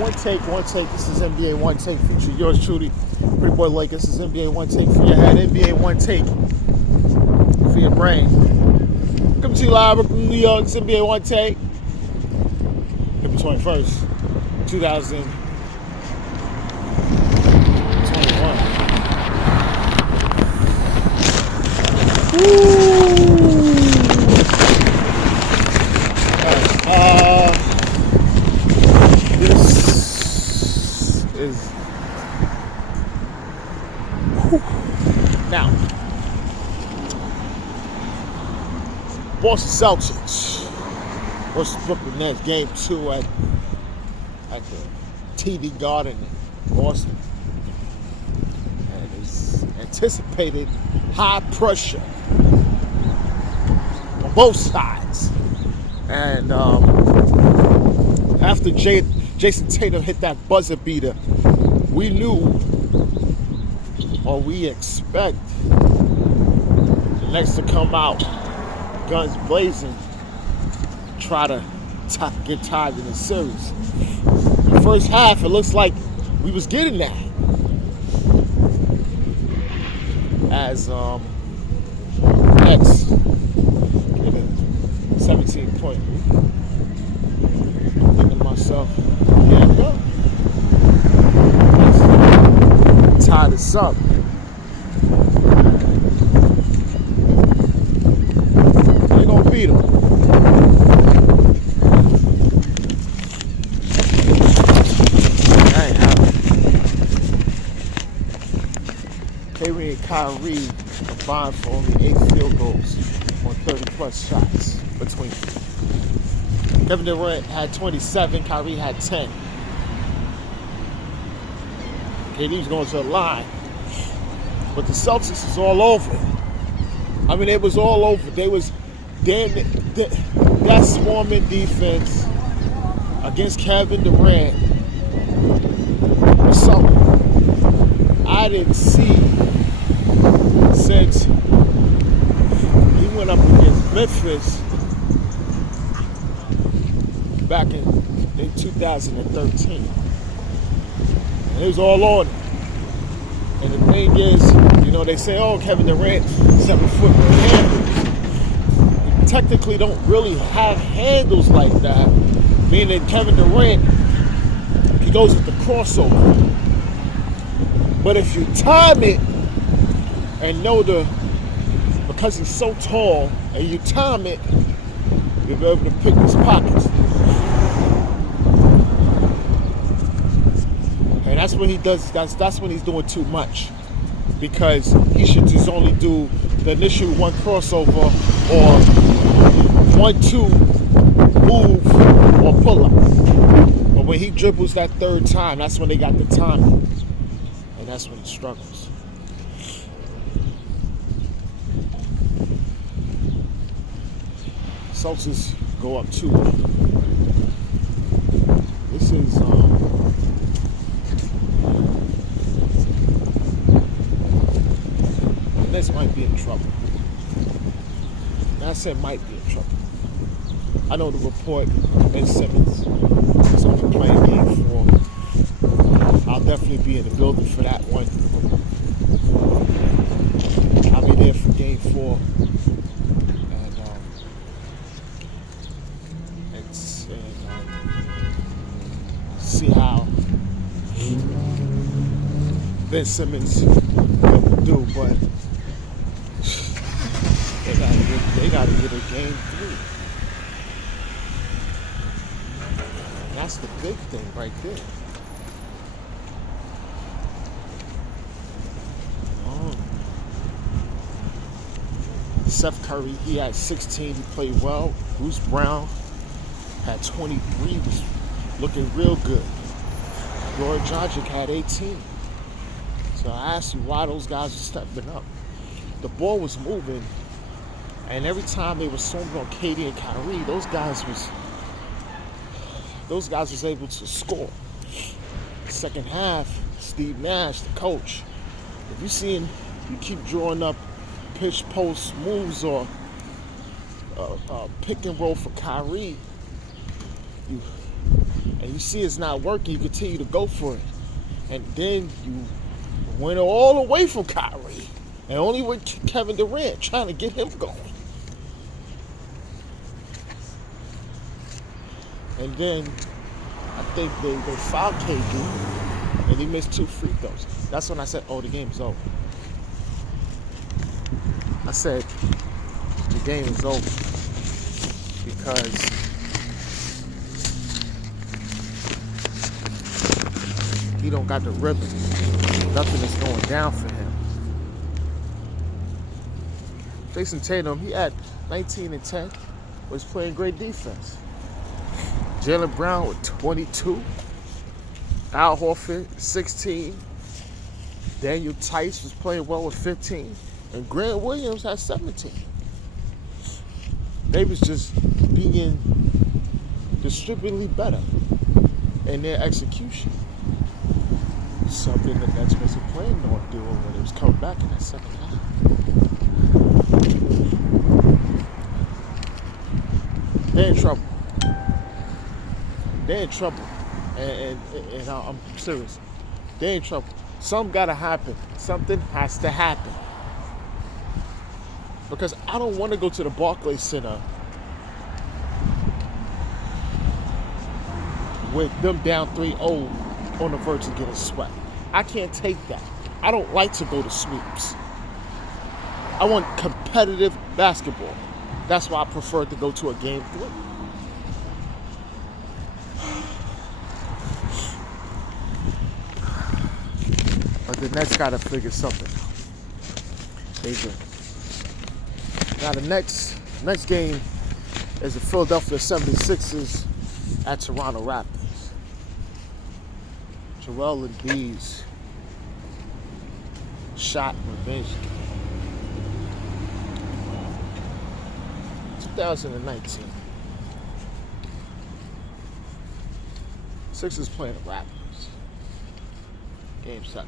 One take. This is NBA One Take feature. Yours truly, Pretty Boy Lake. This is NBA One Take for your head. NBA One Take for your brain. Come to you live from New York. It's NBA One Take. April 21st, 2021. This is now Boston Celtics versus Brooklyn Nets, game 2 at the TD Garden in Boston, and it's anticipated high pressure on both sides. And after Jason Tatum hit that buzzer beater, we knew, or we expect, the Nets to come out guns blazing, try to get tied in the series. The first half, it looks like we was getting that, as Nets get a 17-point lead. Thinking to myself, yeah, go. Tie this up. They're gonna beat them. Kyrie combined for only 8 field goals on 30-plus shots between them. Kevin Durant had 27, Kyrie had 10. KD's going to the line. But the Celtics is all over. I mean, it was all over. They was that swarming defense against Kevin Durant. So I didn't see, since he went up against Memphis back in 2013. And it was all on him. And the thing is, you know, they say, oh, Kevin Durant, 7 foot with handles. He technically don't really have handles like that. Meaning Kevin Durant, he goes with the crossover. But if you time it, and know because he's so tall, and you time it, you'll be able to pick his pockets. And that's when he does, that's when he's doing too much. Because he should just only do the initial one crossover or 1-2 move or pull up. But when he dribbles that third time, that's when they got the timing. And that's when he struggles. Celtics go up 2-1. This is the Nets might be in trouble. And I said might be in trouble. I know the report, Ben Simmons is only playing game 4. I'll definitely be in the building for that one. I'll be there for game 4. See how Ben Simmons will do, but they gotta get a game 3. That's the big thing right there. Seth Curry, he had 16, he played well. Bruce Brown had 23, was looking real good. George Jogic had 18. So I asked you why those guys were stepping up. The ball was moving, and every time they were swinging on KD and Kyrie, those guys was able to score. Second half, Steve Nash, the coach, if you seeing you keep drawing up pitch post moves or pick and roll for Kyrie, and you see it's not working, you continue to go for it. And then you went all away from Kyrie and only with Kevin Durant, trying to get him going. And then I think they fouled KD and he missed 2 free throws. That's when I said, oh, the game's over. I said the game is over because he don't got the rhythm. Nothing is going down for him. Jason Tatum, he had 19 and 10, was playing great defense. Jaylen Brown with 22. Al Horford, 16. Daniel Tice was playing well with 15. And Grant Williams had 17. They was just being distributively better in their execution. Something the Nets wasn't planning on doing when it was coming back in that second half. They're in trouble. They're in trouble. And I'm serious. They're in trouble. Something got to happen. Something has to happen. Because I don't want to go to the Barclays Center with them down 3-0 on the verge of getting swept. I can't take that. I don't like to go to sweeps. I want competitive basketball. That's why I prefer to go to a game 3. But the Nets got to figure something out. They do. Now the next game is the Philadelphia 76ers at Toronto Raptors. Joel Embiid's shot revenge game. 2019. Sixers playing the Raptors. Game 7.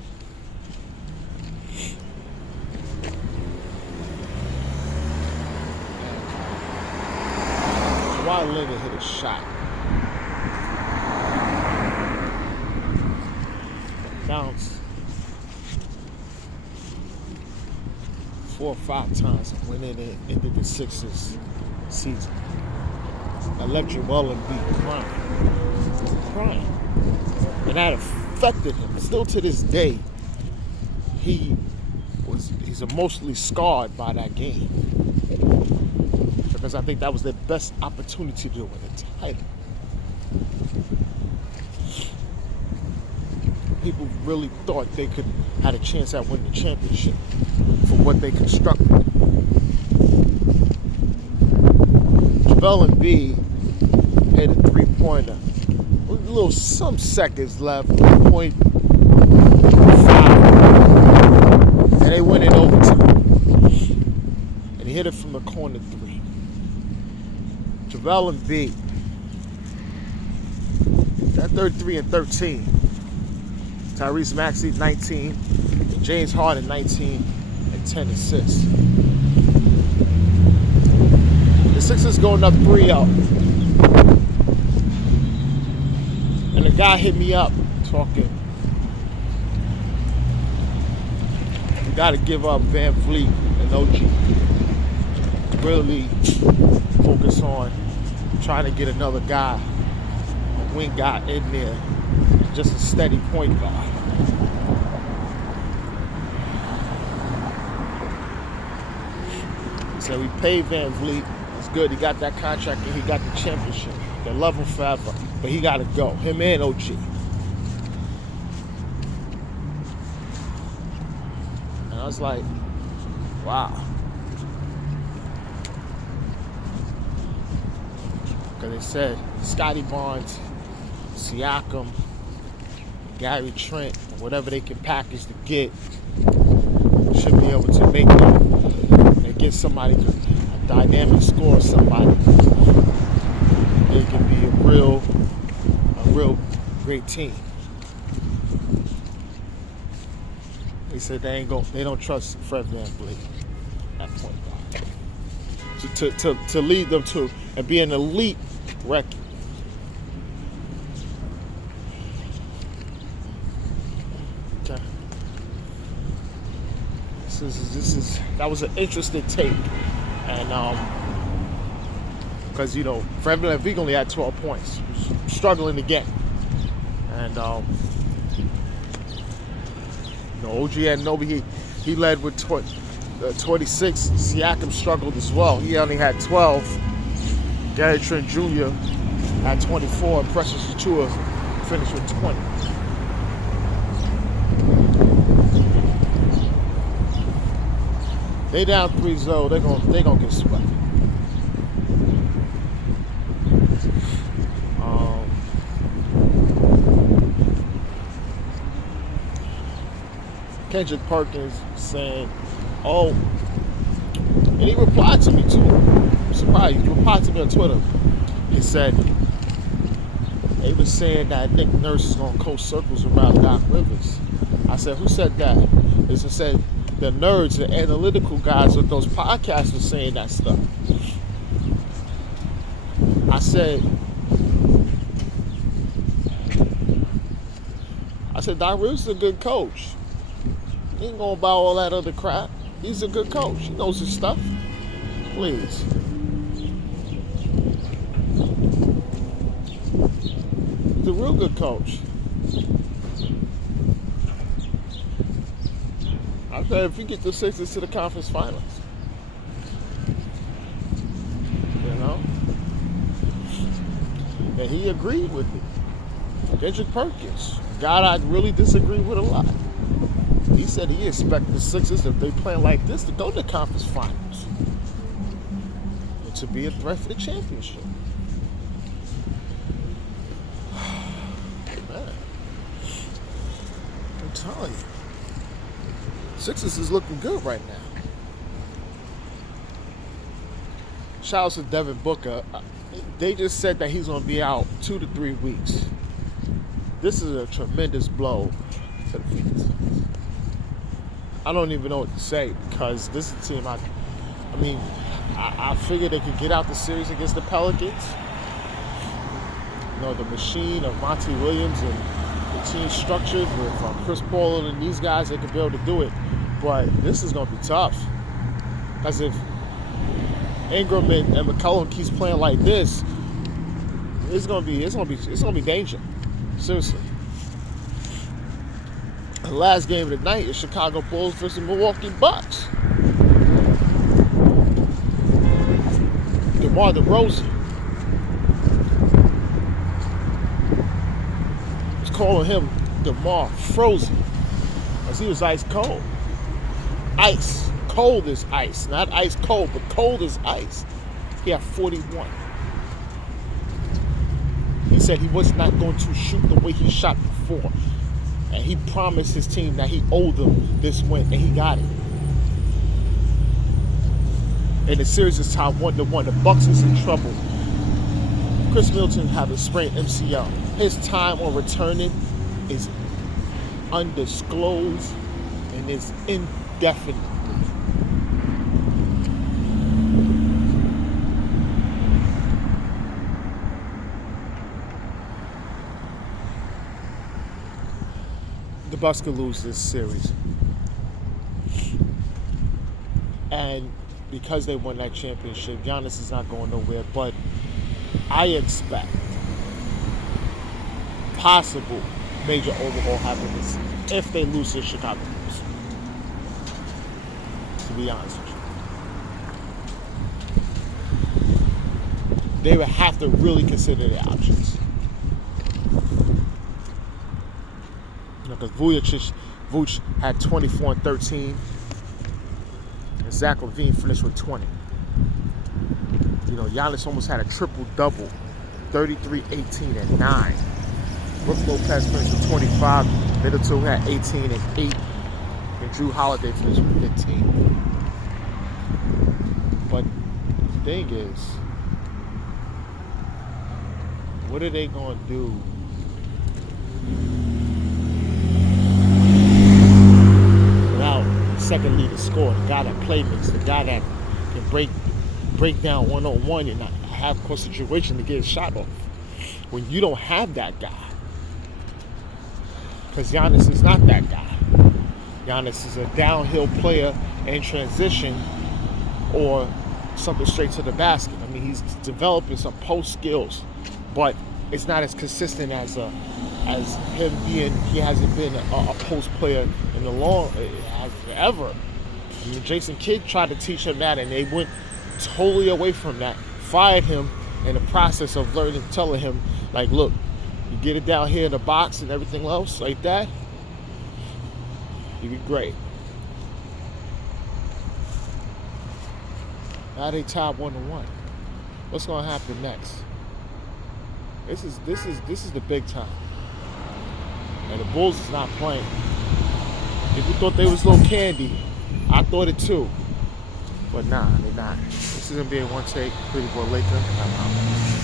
Kawhi Leonard hit a shot. Bounced 4 or 5 times and went in and ended the Sixers season. I left Joel Embiid crying. And that affected him. Still to this day, he's emotionally scarred by that game. Because I think that was their best opportunity to win a title. People really thought they could had a chance at winning the championship for what they constructed. Joel Embiid hit a 3-pointer with some seconds left, 1.5, and they went in overtime. And he hit it from the corner 3. Joel Embiid, that 33 and 13. Tyrese Maxey 19, James Harden 19 and 10 assists. The Sixers going up 3-0. And the guy hit me up talking. You got to give up Van Vliet and OG. Really focus on trying to get another guy, a wing guy in there, just a steady point guard. So we paid Van Vliet. It's good. He got that contract and he got the championship. They love him forever, but he got to go. Him and OG. And I was like, wow. Because they said Scotty Barnes, Siakam, Gary Trent, whatever they can package to get, should be able to make it. They get somebody, a dynamic scorer, somebody. They can be a real great team. They said they don't trust Fred VanVleet at point guard to lead them to and be an elite record. that was an interesting take, and because Fred VanVleet only had 12 points, he was struggling again, and OG Anunoby he led with 26. Siakam struggled as well. He only had 12. Gary Trent Jr. had 24, and Precious Achiuwa finished with 20. They down 3-0. They're gonna get swept. Kendrick Perkins saying, "Oh," and he replied to me too. I'm surprised. He replied to me on Twitter. He said they were saying that Nick Nurse is gonna coach circles around Doc Rivers. I said, "Who said that?" They said the nerds, the analytical guys of those podcasts were saying that stuff. I said, Doc Rivers is a good coach. He ain't gonna buy all that other crap. He's a good coach. He knows his stuff. Please. He's a real good coach. I said, if we get the Sixers to the conference finals, and he agreed with me. Kendrick Perkins, God I really disagree with a lot. He said he expected the Sixers, if they play like this, to go to the conference finals and to be a threat for the championship. Man, I'm telling you, Sixers is looking good right now. Shout out to Devin Booker. They just said that he's going to be out 2 to 3 weeks. This is a tremendous blow to the Phoenix. I don't even know what to say, because this is a team I figured they could get out the series against the Pelicans. The machine of Monty Williams and the team structured with Chris Paul and these guys, they could be able to do it. But this is going to be tough. Because if Ingram and McCollum keeps playing like this, it's gonna be danger. Seriously. The last game of the night is Chicago Bulls versus Milwaukee Bucks. DeMar DeRozan was calling him DeMar Frozen, as he was ice cold. Ice. Cold as ice. Not ice cold, but cold as ice. He had 41. He said he was not going to shoot the way he shot before. And he promised his team that he owed them this win, and he got it. And the series is tied 1-1. The Bucks is in trouble. Chris Middleton have a sprained MCL. His time on returning is undisclosed and is indefinite. The Bucks could lose this series. And because they won that championship, Giannis is not going nowhere. But I expect possible major overhaul happening this season if they lose to Chicago Bulls. To be honest with you. They would have to really consider their options. Because Vooch had 24 and 13, and Zach LaVine finished with 20. Giannis almost had a triple-double, 33, 18, and 9. Brook Lopez finished with 25. Middleton had 18 and 8, and Drew Holiday finished with 15. But the thing is, what are they going to do second leader scorer, the guy that playmakes, the guy that can break down one-on-one and not have a situation to get a shot off? When you don't have that guy, because Giannis is not that guy. Giannis is a downhill player in transition or something straight to the basket. I mean, he's developing some post skills, but it's not as consistent as him being. He hasn't been a post player in the long ever. I mean, Jason Kidd tried to teach him that, and they went totally away from that. Fired him in the process of learning, telling him, like, look, you get it down here in the box and everything else like that, you'd be great. Now they tied 1-1. What's gonna happen next? This is the big time. And the Bulls is not playing. People thought they was little candy. I thought it too. But nah, they're not. This is gonna be a one take. Pretty boy Laker. I'm out.